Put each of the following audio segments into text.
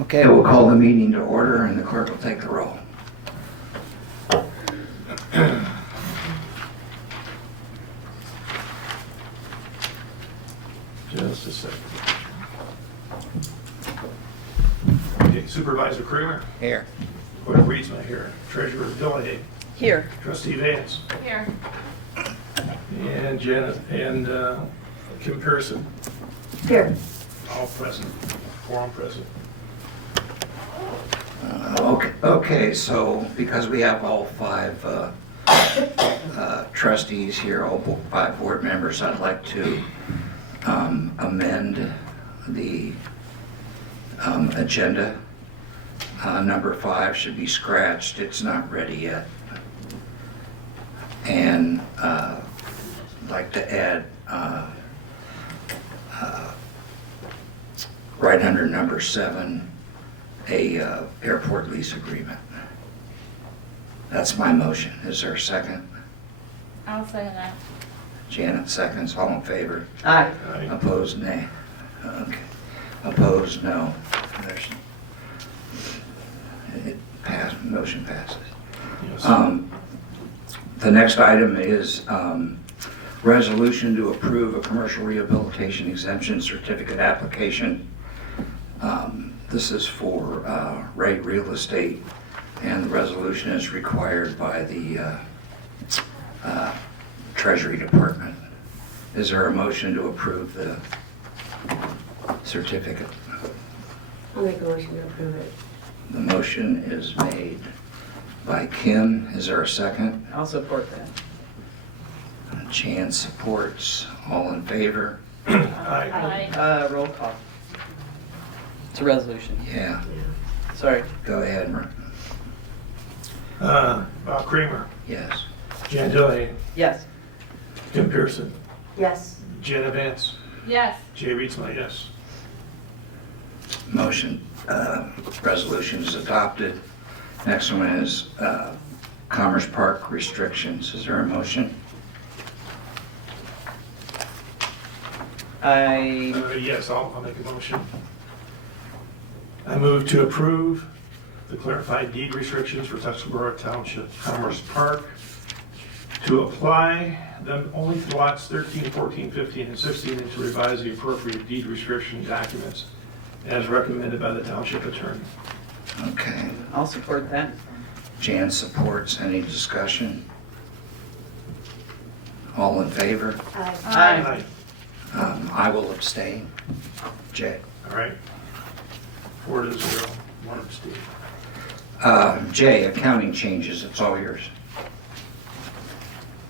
Okay, we'll call the meeting to order and the clerk will take the roll. Just a second. Okay, Supervisor Kramer, Here. Clerk Reedsma here, Treasurer Dillahey, Here. Trustee Vance, Here. and Janet, and Kim Pearson, Here. all present, quorum present. Okay, so because we have all five trustees here, all five board members, I'd like to amend the agenda. Number 5 should be scratched, it's not ready yet. And I'd like to add right under number 7, a airport lease agreement. That's my motion. Is there a second? I'll say that. Janet seconds. All in favor? Aye. Aye. Opposed, nay. Okay. Opposed, no. There's, it passed. Motion passes. Yes. The next item is resolution to approve a commercial rehabilitation exemption certificate application. This is for Wright Real Estate, and the resolution is required by the Treasury Department. Is there a motion to approve the certificate? I'll make a motion to approve it. The motion is made by Kim. Is there a second? I'll support that. Jan supports. All in favor? Aye. Roll call. It's a resolution. Yeah. Sorry. Go ahead, Bob Kramer, yes. Jan Dillahey, Yes. Kim Pearson, Yes. Janet Vance, Yes. Jay Reedsma, yes. Motion, resolution is adopted. Next one is Commerce Park restrictions. Is there a motion? Yes, I'll make a motion. I move to approve the clarified deed restrictions for Tuscarora Township Commerce Park to apply them only to lots 13, 14, 15, and 16, and to revise the appropriate deed restriction documents as recommended by the Township Attorney. Okay. I'll support that. Jan supports. Any discussion? All in favor? Aye. Aye. I will abstain. Jay. All right. 4-0, 1 abstain. Jay, accounting changes. It's all yours.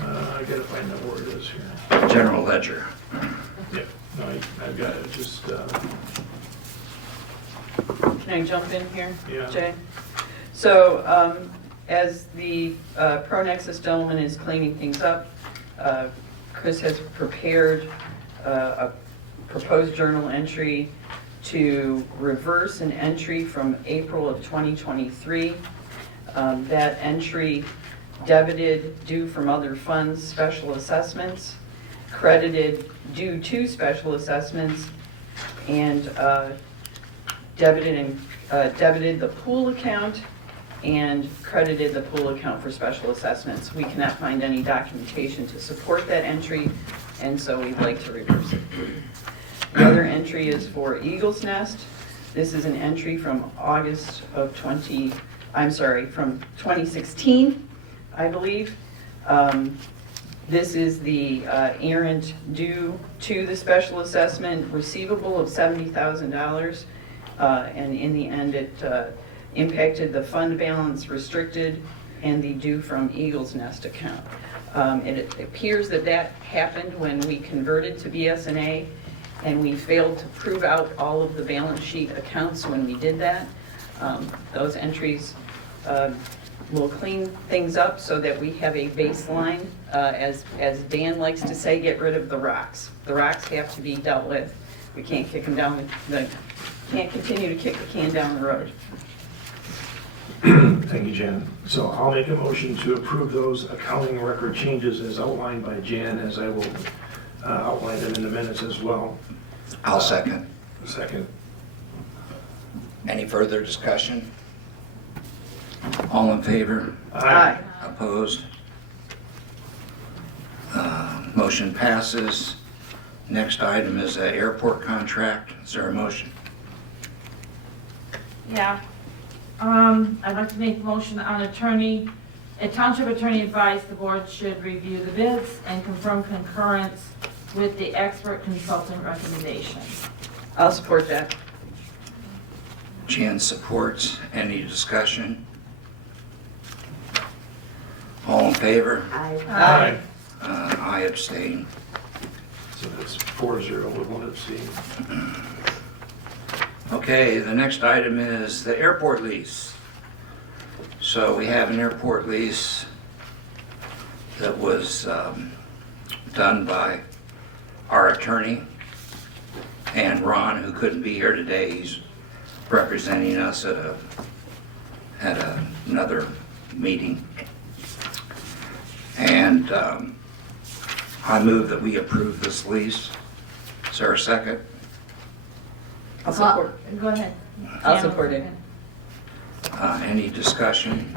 I gotta find out where it is here. General ledger. Yep, no, I've got it, just, Can I jump in here, Yeah. Jay? So, as the Pro-Nexus gentleman is cleaning things up, Chris has prepared a proposed journal entry to reverse an entry from April of 2023. That entry debited due from other funds special assessments, credited due to special assessments, and debited the pool account and credited the pool account for special assessments. We cannot find any documentation to support that entry, and so we'd like to reverse it. The other entry is for Eagle's Nest. This is an entry from from 2016, I believe. This is the errant due to the special assessment receivable of $70,000. And in the end, it impacted the fund balance restricted and the due from Eagle's Nest account. It appears that that happened when we converted to BS&A, and we failed to prove out all of the balance sheet accounts when we did that. Those entries will clean things up so that we have a baseline. As Dan likes to say, get rid of the rocks. The rocks have to be dealt with We can't kick them down can't continue to kick the can down the road. Thank you, Jan. So I'll make a motion to approve those accounting record changes as outlined by Jan, as I will outline them in the minutes as well. I'll second. Second. Any further discussion? All in favor? Aye. Opposed? Motion passes. Next item is an airport contract. Is there a motion? Yeah. I'd like to make a motion on a township attorney advised the board should review the bids and confirm concurrence with the expert consultant recommendation. I'll support that. Jan supports. Any discussion? All in favor? Aye. I abstain. So that's 4-0 with one abstain. Okay, the next item is the airport lease. So we have an airport lease that was done by our attorney and Ron, who couldn't be here today. He's representing us at another meeting. And I move that we approve this lease. Is there a second? I'll support. Go ahead. I'll support it. Any discussion?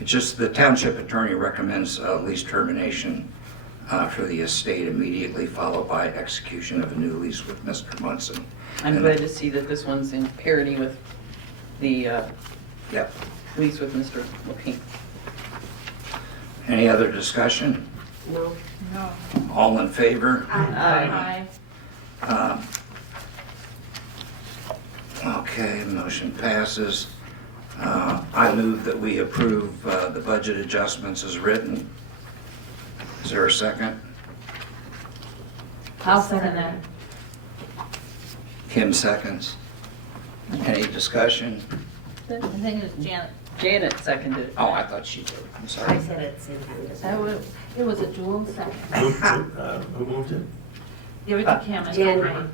It's just the township attorney recommends lease termination for the estate immediately, followed by execution of a new lease with Mr. Munson. I'm glad to see that this one's in parity with the Yep. lease with Mr. Lapine. Any other discussion? No. No. All in favor? Aye. Aye. Okay, motion passes. I move that we approve the budget adjustments as written. Is there a second? I'll second that. Kim seconds. Any discussion? I think it was Janet. Janet seconded it. Oh, I thought she did. I'm I sorry. said it at the same time. just- It was a dual second. Who moved it? Give it to Kim. Jan,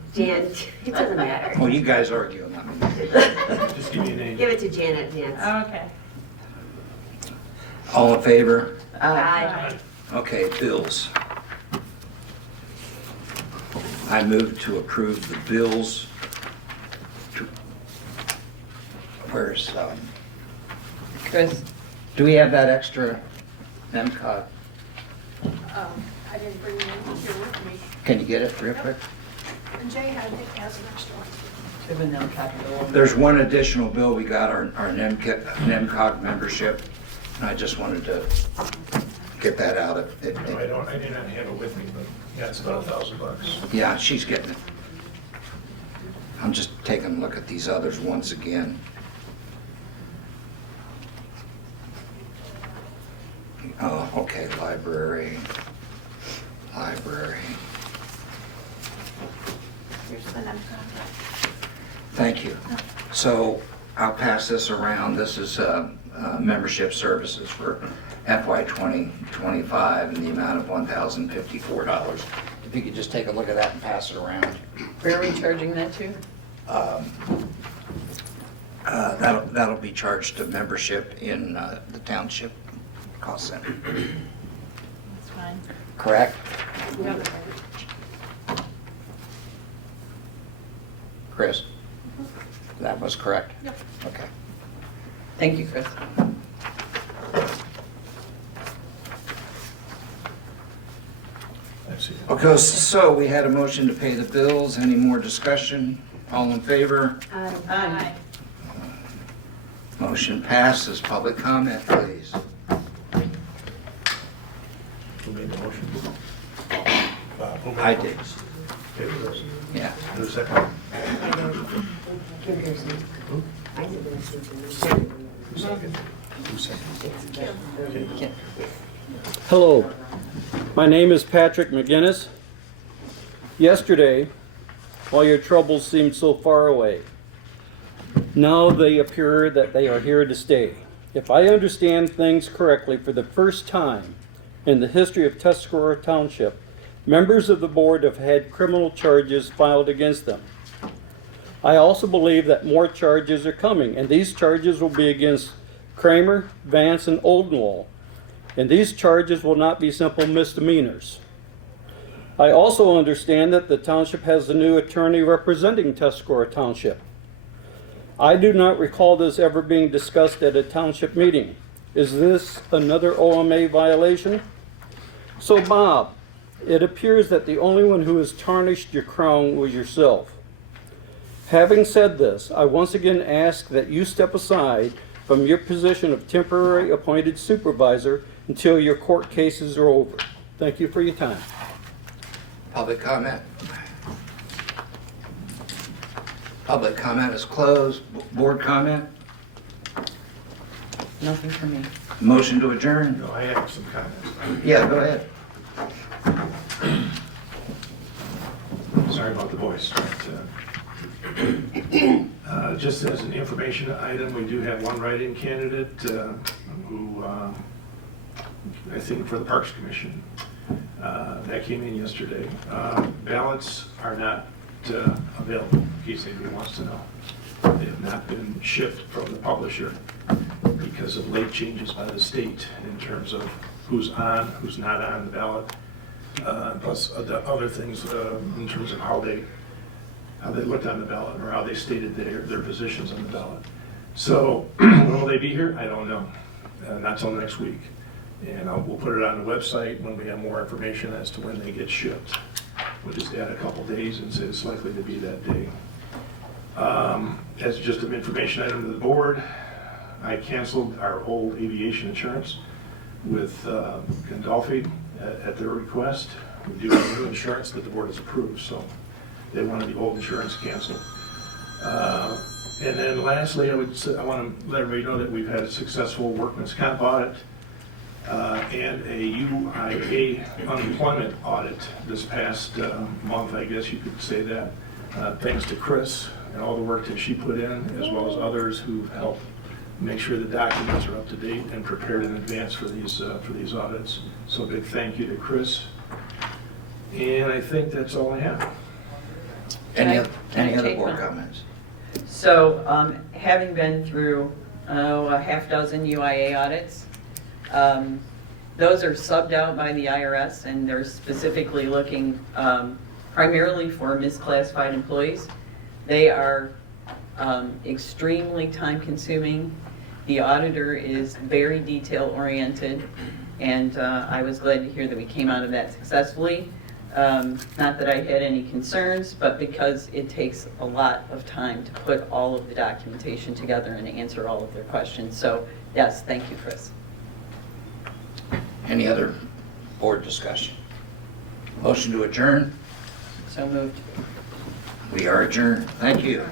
it doesn't matter. Oh, you guys argue, not me. Just give me a name. Give it to Janet, Nance. Okay. All in favor? Aye. Okay, bills. I move to approve the bills. Where's, Chris? do we have that extra MCOG? I didn't bring them here with me. Can you get it real quick? And Jay had, I think, has an extra one. Given them capital. There's one additional bill. We got our NEMCOG membership, and I just wanted to get that out. No, I did not have it with me, but yeah, it's about $1,000. Yeah, she's getting it. I'm just taking a look at these others once again. Oh, okay, library. Here's the number. Thank you. So I'll pass this around. This is membership services for FY 2025 in the amount of $1,054. If you could just take a look at that and pass it around. Where are we charging that to? That'll be charged to membership in the Township cost center. That's fine. Correct? Chris? That was correct? Yep. Okay. Thank you, Chris. I see. Okay, so we had a motion to pay the bills. Any more discussion? All in favor? Aye. Motion passes. Public comment, please. Who made the motion? Who made I the did. motion? Okay, who does? Yeah. Who's second? Kim Pearson. Who? I did this. Who's second? Who's second? Okay. Hello, my name is Patrick McGinnis. Yesterday, all your troubles seemed so far away. Now they appear that they are here to stay. If I understand things correctly, for the first time in the history of Tuscarora Township, Members of the board have had criminal charges filed against them. I also believe that more charges are coming, and these charges will be against Kramer, Vance, and Oldenwall. And these charges will not be simple misdemeanors. I also understand that the township has a new attorney representing Tuscarora Township. I do not recall this ever being discussed at a township meeting. Is this another OMA violation? So Bob, it appears that the only one who has tarnished your crown was yourself. Having said this, I once again ask that you step aside from your position of temporary appointed supervisor until your court cases are over. Thank you for your time. Public comment. Public comment is closed. Board comment. Nothing for me. Motion to adjourn. No, I have some comments. Yeah, go ahead. Sorry about the voice. But, just as an information item, we do have one write-in candidate who, I think for the Parks Commission, that came in yesterday. Ballots are not available, in case anybody wants to know. They have not been shipped from the publisher because of late changes by the state in terms of who's on, who's not on the ballot, plus the other things in terms of how they looked on the ballot or how they stated their positions on the ballot. So will they be here? I don't know. Not till next week. And we'll put it on the website when we have more information as to when they get shipped. We'll just add a couple days and say it's likely to be that day. As just an information item to the board, I canceled our old aviation insurance with Gandolfi at their request. We do have new insurance that the board has approved, so they wanted the old insurance canceled. And then lastly, I want to let everybody know that we've had a successful workman's comp audit and a UIA unemployment audit this past month, I guess you could say that, thanks to Chris and all the work that she put in, as well as others who've helped make sure the documents are up to date and prepared in advance for these audits. So a big thank you to Chris. And I think that's all I have. Any Can I other take board one? comments? So, having been through a half dozen UIA audits, those are subbed out by the IRS, and they're specifically looking primarily for misclassified employees. They are extremely time-consuming. The auditor is very detail-oriented, and I was glad to hear that we came out of that successfully. Not that I had any concerns, but because it takes a lot of time to put all of the documentation together and answer all of their questions. So, yes, thank you, Chris. Any other board discussion? Motion to adjourn. So moved. We are adjourned. Thank you.